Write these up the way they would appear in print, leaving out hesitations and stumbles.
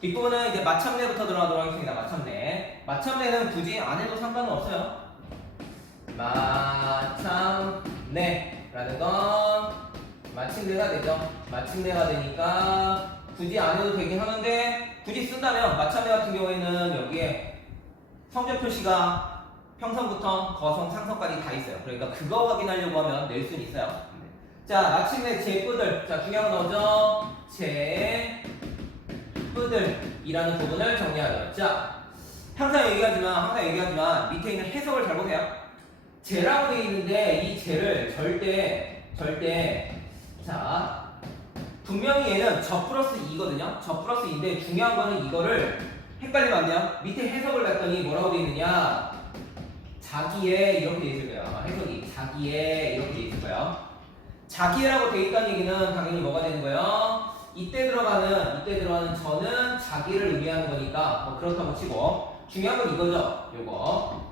뒷부분은 이제 마첨내부터 들어가도록 하겠습니다. 마첨내. 마첨내는 굳이 안 해도 상관은 없어요. 마첨내라는 건 마침내가 되죠. 마침내가 되니까 굳이 안 해도 되긴 하는데 굳이 쓴다면 마첨내 같은 경우에는 여기에 성적 표시가 평성부터 거성, 상성까지 다 있어요. 그러니까 그거 확인하려고 하면 낼 수는 있어요. 자, 마침내 제뿌들. 자, 중요한 건 뭐죠? 제뿌들이라는 부분을 정리하죠. 자, 항상 얘기하지만 밑에 있는 해석을 잘 보세요. 제라고 되어 있는데 이 제를 절대 자, 분명히 얘는 저 플러스 2거든요. 저 플러스 2인데 중요한 거는 이거를 헷갈리면 안 돼요. 밑에 해석을 봤더니 뭐라고 되어 있느냐? 자기의 이렇게 되어 있을 거예요. 해석이 자기의 이렇게 되어 있을 거예요. 자기라고 되어 있다는 얘기는 당연히 뭐가 되는 거예요? 이때 들어가는 저는 자기를 의미하는 거니까 뭐 그렇다고 치고 중요한 건 이거죠. 요거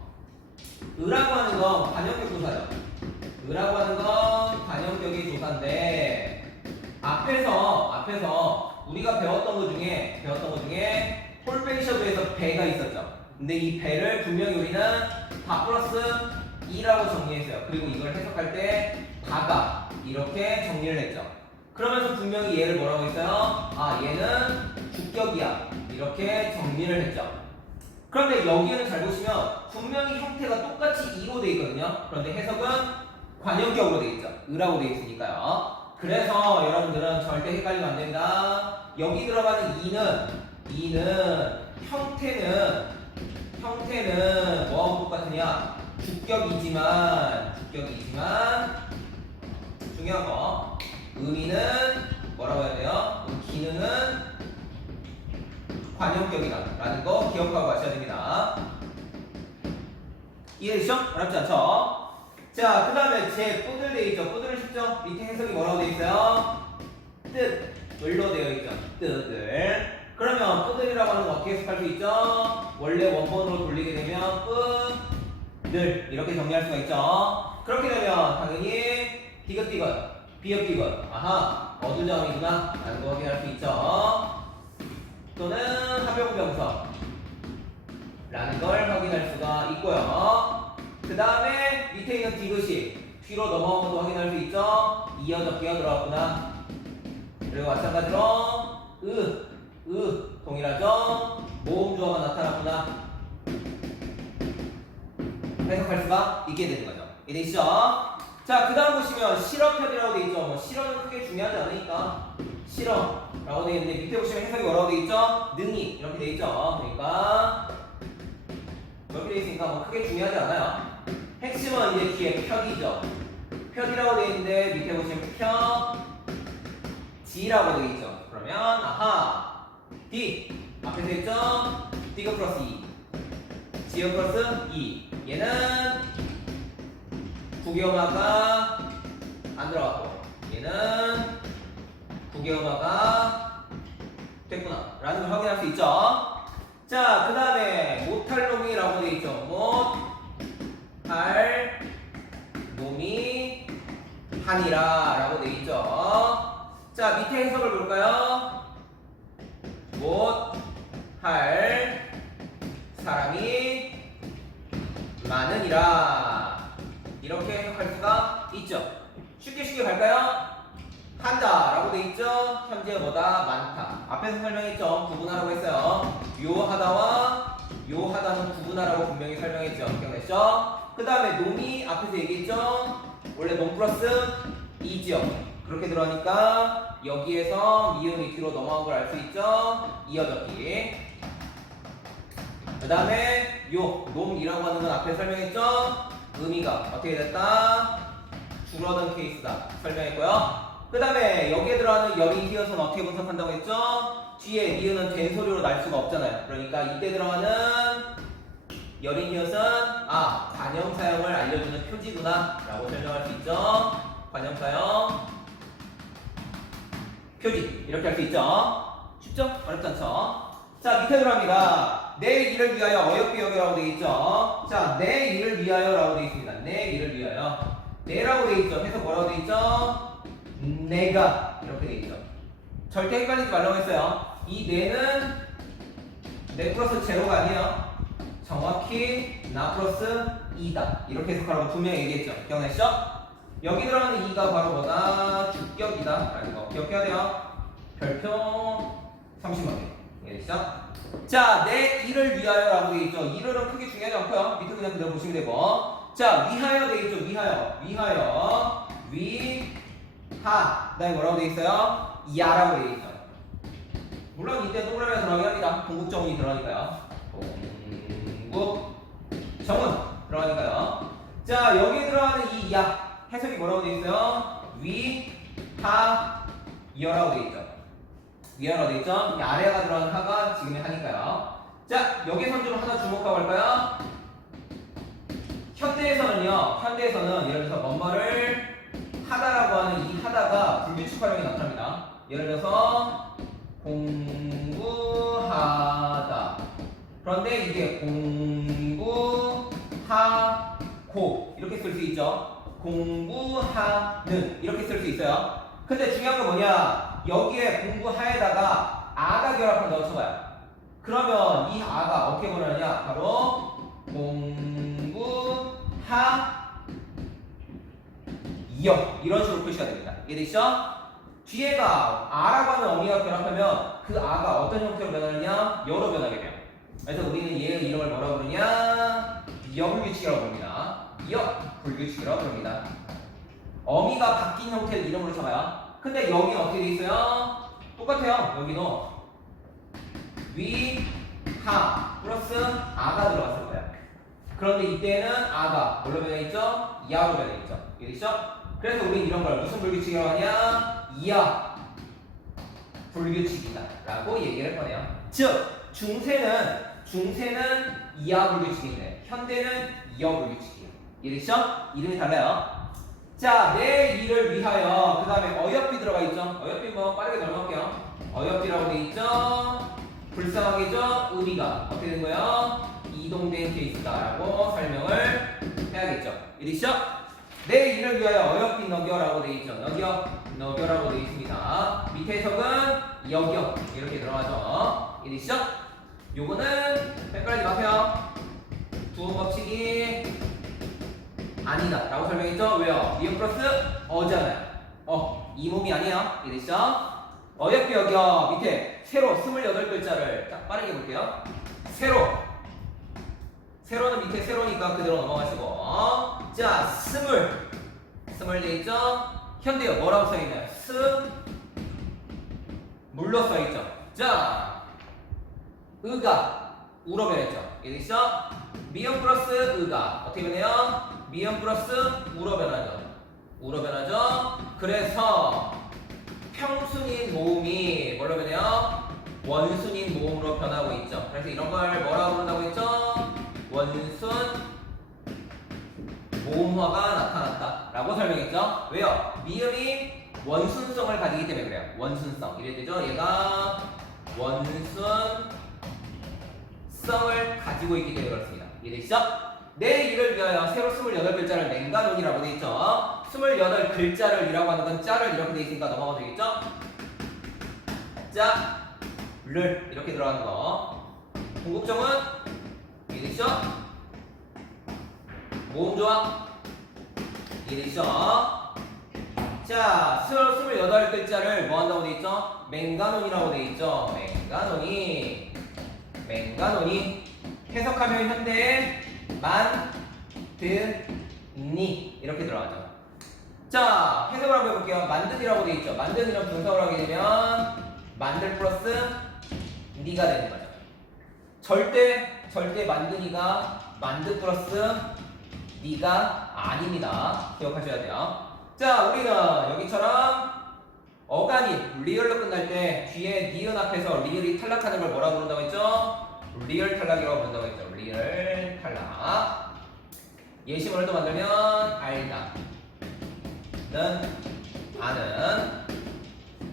의라고 하는 건 관용격 조사죠. 의라고 하는 건 관용격의 조사인데 앞에서 우리가 배웠던 것 중에 홀페이셔드에서 배가 있었죠. 근데 이 배를 분명히 우리는 다 플러스 2라고 정리했어요. 그리고 이걸 해석할 때 다가 이렇게 정리를 했죠. 그러면서 분명히 얘를 뭐라고 했어요? 아, 얘는 주격이야. 이렇게 정리를 했죠. 그런데 여기는 잘 보시면 분명히 형태가 똑같이 2로 되어 있거든요. 그런데 해석은 관용격으로 되어 있죠. 의라고 되어 있으니까요. 그래서 여러분들은 절대 헷갈리면 안 됩니다. 여기 들어가는 2는 형태는 뭐하고 똑같으냐? 주격이지만 중요한 거 의미는 뭐라고 해야 돼요? 기능은 관용격이다라는 거 기억하고 가셔야 됩니다. 이해되시죠? 어렵지 않죠? 자, 그 다음에 제 뿌들 되어 있죠. 뿌들은 쉽죠? 밑에 해석이 뭐라고 되어 있어요? 뜻을로 되어 있죠. 뜻을. 그러면 뿌들이라고 하는 거 어떻게 해석할 수 있죠? 원래 원본으로 돌리게 되면 뿌들 이렇게 정리할 수가 있죠. 그렇게 되면 당연히 디귿디귿 비읍디귿 아하 어두점이구나 라는 거 확인할 수 있죠. 또는 합용명사 라는 걸 확인할 수가 있고요. 그 다음에 밑에 있는 디귿이 뒤로 넘어온 것도 확인할 수 있죠. 이어서 끼어 들어갔구나. 그리고 마찬가지로 동일하죠. 모음주어가 나타났구나. 해석할 수가 있게 되는 거죠. 이해되시죠? 자, 그 다음 보시면 실어편이라고 되어 있죠. 뭐 실어는 크게 중요하지 않으니까 실어라고 되어 있는데 밑에 보시면 해석이 뭐라고 되어 있죠? 능이 이렇게 되어 있죠. 그러니까 이렇게 되어 있으니까 뭐 크게 중요하지 않아요. 핵심은 이제 뒤에 펴기죠. 펴기라고 되어 있는데 밑에 보시면 펴지라고 되어 있죠. 그러면 아하 D 앞에 되어 있죠? D가 플러스 2 G가 플러스 2 얘는 구개음화가 안 들어갔고 얘는 구개음화가 됐구나 라는 걸 확인할 수 있죠. 자, 그 다음에 못할 놈이라고 되어 있죠. 못할 놈이 하니라 라고 되어 있죠. 자, 밑에 해석을 볼까요? 못할 사람이 많으니라 이렇게 해석할 수가 있죠. 쉽게 갈까요? 한다 라고 돼 있죠. 현재보다 많다. 앞에서 설명했죠. 구분하라고 했어요. 요 하다는 구분하라고 분명히 설명했죠. 기억나시죠? 그 다음에 놈이 앞에서 얘기했죠. 원래 놈 플러스 2지요. 그렇게 들어가니까 여기에서 미음이 뒤로 넘어간 걸 알 수 있죠. 이어졌기. 그 다음에 요 놈이라고 하는 건 앞에 설명했죠. 의미가 어떻게 됐다? 줄어든 케이스다. 설명했고요. 그 다음에 여기에 들어가는 여린 히읗은 어떻게 분석한다고 했죠? 뒤에 니은은 된 소리로 날 수가 없잖아요. 그러니까 이때 들어가는 여린 히읗은 관형사형을 알려주는 표지구나 라고 설명할 수 있죠. 관형사형 표지 이렇게 할 수 있죠. 쉽죠? 어렵지 않죠? 자, 밑에 들어갑니다. 내 일을 위하여 어역비역이라고 되어 있죠. 자, 내 일을 위하여라고 되어 있습니다. 내 일을 위하여 내라고 되어 있죠. 해석 뭐라고 되어 있죠? 내가 이렇게 되어 있죠. 절대 헷갈리지 말라고 했어요. 이 내는 내 플러스 제로가 아니에요. 정확히 나 플러스 2다. 이렇게 해석하라고 분명히 얘기했죠. 기억나시죠? 여기 들어가는 2가 바로 뭐다? 주격이다. 라는 거 기억해야 돼요. 별표 30만 개. 이해되시죠? 자, 내 1을 위하여라고 되어 있죠. 1은 크게 중요하지 않고요. 밑에 그냥 그대로 보시면 되고. 자, 위하여 되어 있죠. 위하여. 위하. 그다음에 뭐라고 되어 있어요? 야라고 되어 있죠. 물론 이때 동그라미가 들어가긴 합니다. 공국정운이 들어가니까요. 공국정운 들어가니까요. 자, 여기 들어가는 이 야 해석이 뭐라고 되어 있어요? 위하여라고 되어 있죠. 위하여라고 되어 있죠. 아래가 들어가는 하가 지금의 하니까요. 자, 여기선 좀 하나 주목하고 갈까요? 현대에서는 예를 들어서 뭔가를 하다라고 하는 이 하다가 불규칙 활용이 나타납니다. 예를 들어서 공부하다. 그런데 이게 공부하고 이렇게 쓸 수 있죠. 공부하는 이렇게 쓸 수 있어요. 근데 중요한 건 뭐냐? 여기에 공부하에다가 아가 결합한다고 쳐봐요. 그러면 이 아가 어떻게 번역하냐? 바로 공부하 이런 식으로 표시가 됩니다. 이해되시죠? 뒤에가 아라고 하는 어미가 결합하면 그 아가 어떤 형태로 변하느냐? 여로 변하게 돼요. 그래서 우리는 얘의 이름을 뭐라고 부르냐? 여불규칙이라고 부릅니다. 여불규칙이라고 부릅니다. 어미가 바뀐 형태의 이름으로 잡아요. 근데 여기는 어떻게 돼 있어요? 똑같아요. 여기도 위하 플러스 아가 들어갔을 거예요. 그런데 이때는 아가 뭘로 변해있죠? 야로 변해있죠. 이해되시죠? 그래서 우리는 이런 걸 무슨 불규칙이라고 하냐? 이하 불규칙이다 라고 얘기를 꺼내요. 즉 중세는 이하 불규칙인데 현대는 이하 불규칙이에요. 이해되시죠? 이름이 달라요. 자, 내 일을 위하여 그 다음에 어여삐 들어가 있죠. 어여삐 뭐 빠르게 넘어갈게요. 어여삐라고 돼 있죠. 불쌍하게죠. 의미가 어떻게 된 거예요? 이동된 케이스다라고 설명을 해야겠죠. 이해되시죠? 내 일을 위하여 어여삐 너겨라고 돼 있죠. 너겨라고 돼 있습니다. 밑에 해석은 여겨 이렇게 들어가죠. 이해되시죠? 요거는 헷갈리지 마세요. 두음 법칙이 아니다 라고 설명했죠? 왜요? 미음 플러스 어잖아요. 이 몸이 아니에요. 이해되시죠? 어여삐 여겨 밑에 세로 28글자를 딱 빠르게 볼게요. 세로는 밑에 세로니까 그대로 넘어가시고. 자, 스물 돼 있죠? 현대어 뭐라고 써있나요? 물로 써있죠. 자, 의가 우로 변했죠. 이해되시죠? 미음 플러스 의가 어떻게 변해요? 미음 플러스 우로 변하죠. 그래서 평순인 모음이 뭘로 변해요? 원순인 모음으로 변하고 있죠. 그래서 이런 걸 뭐라고 부른다고 했죠? 원순 모음화가 나타났다 라고 설명했죠. 왜요? 미음이 원순성을 가지기 때문에 그래요. 원순성 이래야 되죠. 얘가 원순성을 가지고 있기 때문에 그렇습니다. 이해되시죠? 내 일을 위하여 세로 28글자를 맹가논이라고 되어 있죠. 28글자를 이라고 하는 건 자를 이렇게 되어 있으니까 넘어가도 되겠죠? 자를 이렇게 들어가는 거. 궁극정은 이해되시죠? 모음조합 이해되시죠? 자, 28글자를 뭐 한다고 되어 있죠? 맹가논이라고 되어 있죠. 맹가논이 해석하면 현대에 만드니 이렇게 들어가죠. 자, 해석을 한번 해볼게요. 만드니라고 되어 있죠. 만드니는 분석을 하게 되면 만들 플러스 니가 되는 거죠. 절대 만드니가 만드 플러스 니가 아닙니다. 기억하셔야 돼요. 자, 우리는 여기처럼 어간이 리얼로 끝날 때 뒤에 니은 앞에서 리을이 탈락하는 걸 뭐라고 부른다고 했죠? 리얼 탈락이라고 부른다고 했죠. 리얼 탈락. 예시문을 또 만들면 알다 는 아는,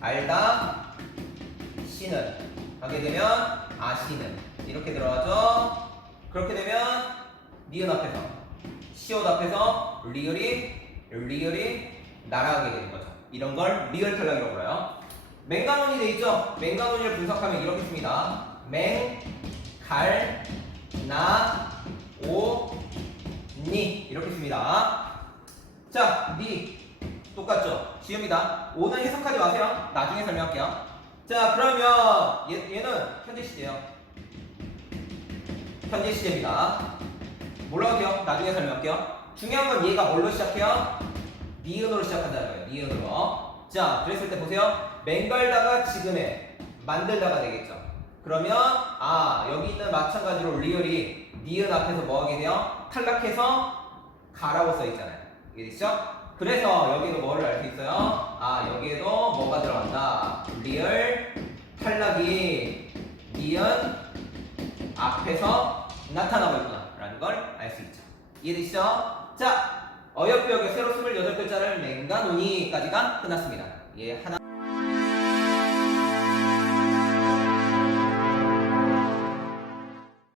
알다 시는 하게 되면 아시는 이렇게 들어가죠. 그렇게 되면 니은 앞에서 시옷 앞에서 리얼이 날아가게 되는 거죠. 이런 걸 리얼 탈락이라고 불러요. 맹가논이 돼 있죠. 맹가논을 분석하면 이렇게 씁니다. 달, 나, 오, 니 이렇게 씁니다. 자, 니 똑같죠? 지읍니다. 오는 해석하지 마세요. 나중에 설명할게요. 자, 그러면 얘는 현재 시제예요. 현재 시제입니다. 뭘로 할게요? 나중에 설명할게요. 중요한 건 얘가 뭘로 시작해요? 니은으로 시작한다는 거예요. 니은으로. 자, 그랬을 때 보세요. 맹갈다가 지금에 만들다가 되겠죠. 그러면 여기 있는 마찬가지로 리을이 니은 앞에서 뭐 하게 돼요? 탈락해서 가라고 써 있잖아요. 이해되시죠? 그래서 여기도 뭐를 알 수 있어요? 여기에도 뭐가 들어간다. 리을 탈락이 니은 앞에서 나타나고 있구나 라는 걸 알 수 있죠. 이해되시죠? 자, 어역부역의 새로 28글자를 맹가노니까지가 끝났습니다. 예, 하나